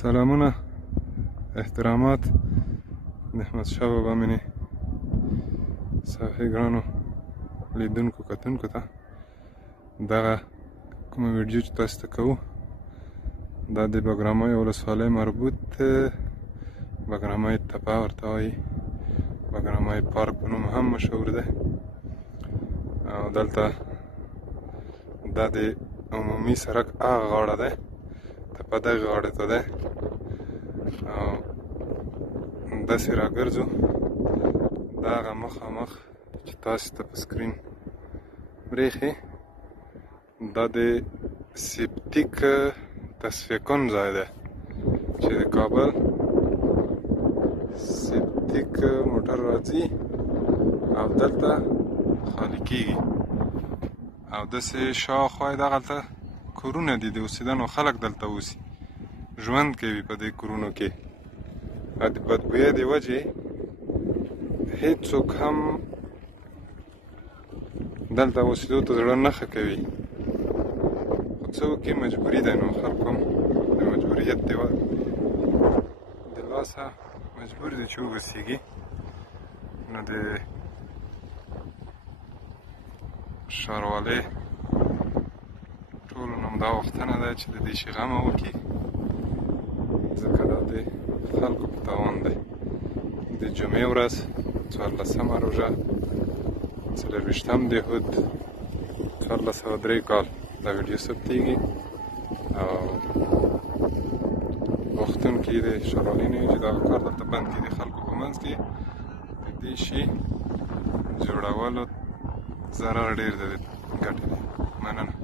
سلامونه احترامات د احمدشاه بابا مینې صافي ګرانو لیدونکو کتونکو ته دغه کومه ویډیو چې تاسو ته کوو دا د بګرامۍ ولسوالۍ مربوط بګرامۍ تپه ورته وایي بګرامۍ پارک په نوم هم مشهور دی او دلته دا د عمومي سړک هغه غاړه دی تپه دغې غاړې ته دی او داسې راګرځو د هغه مخامخ چې تاسو ته په سکرین برېښي دا د سیپټیک تصفیه کن ځای دی چې د کابل سیپټیک موټر راځي او دلته خالي کېږي او داسې شاوخوا یې دغلته کورونه دي د اوسېدنو خلک دلته اوسي ژوند کوي په دې کورونو کې او د بدبویۍ د وجې هېڅوک هم دلته اوسېدو ته زړه نه ښه کوي خو څه وکړي مجبوري دی نو خلکو هم د مجبوریت د لاسه مجبور دي چې وګرځېږي نو د ښاروالۍ ټولو نه همدا غوښتنه ده چې د دې شي غمه وکړي ځکه دا د خلکو په تاوان دی د جمعې ورځ 14مه روژه 24م دهود 1403 کال دا ویډیو ثبتېږي او غوښتونکي د ښاروالۍ نه وي چې دغه کار دلته بند کړي د خلکو په منځ کې د دې شي جوړولو ضرر ډېر دی ګټې دی مننه